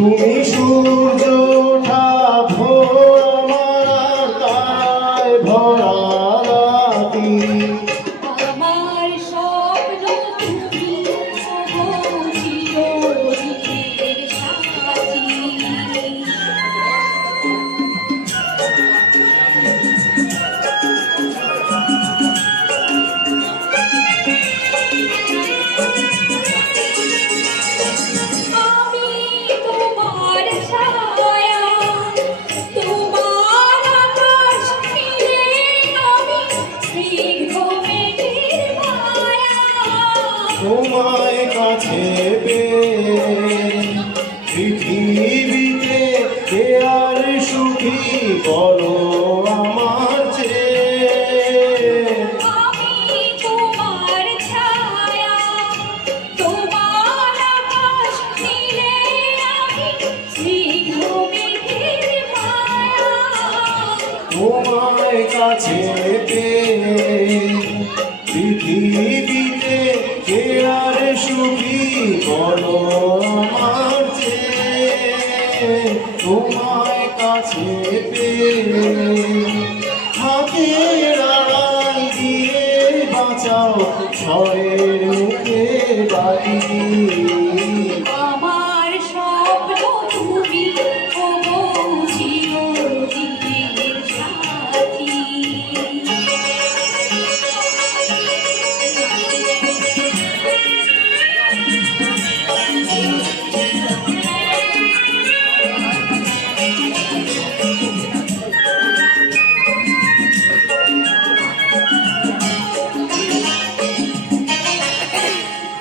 তুমি সূর্য ওঠা ভোর আমার তারায় ভরা রাতি। আমার স্বপ্ন তুমি চিরদিনের সাথী। তোমায় কাছে পেয়ে পৃথিবীতে কে আর সুখী বলো আমার চেয়ে। আমি তোমার ছায়া, তোমার আকাশ নীলে আমি স্নিগ্ধ মেঘের মায়া। তোমায় কাছে পেয়ে পৃথিবীতে কে আর সুখী বলো আমার চেয়ে। তোমায় কাছে পেয়ে হাতের আড়াল দিয়ে বাঁচাও ঝড়ের মুখে বাড়ি। আমার স্বপ্ন তুমি ওগো চিরদিনের সাথী।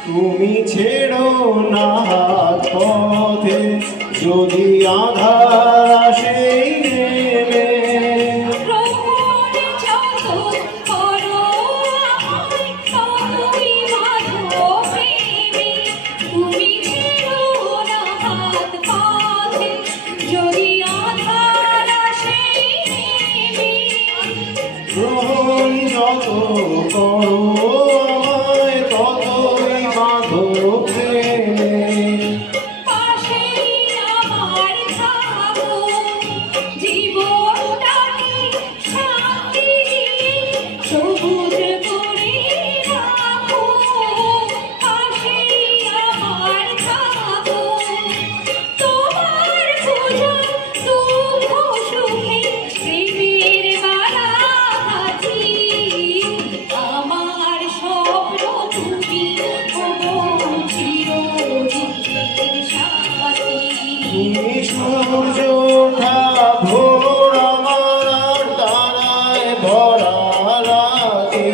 তুমি ছেড়ো না হাত পথে যদি আধার আসে নেমে। প্রহর যত করো আমায় ততই বাঁধো প্রেমে। তুমি ছেড়ো না হাত পথে যদি আধার আসে নেমে। গ্রহণ যত করো আমায় ততই বাঁধো প্রেমে। পাশেই আমার থাকো, জীবনটাকে শান্তি দিয়ে সবুজ করে রাখো। পাশেই আমার থাকো, তোমার পূজন দুঃখ সুখে প্রেমের বালা কাছি। আমার স্বপ্ন তুমি ওগো চিরদিনের সাথী। তুমি সূর্য ওঠা ভোর আমার তারায় ভরা রাতি।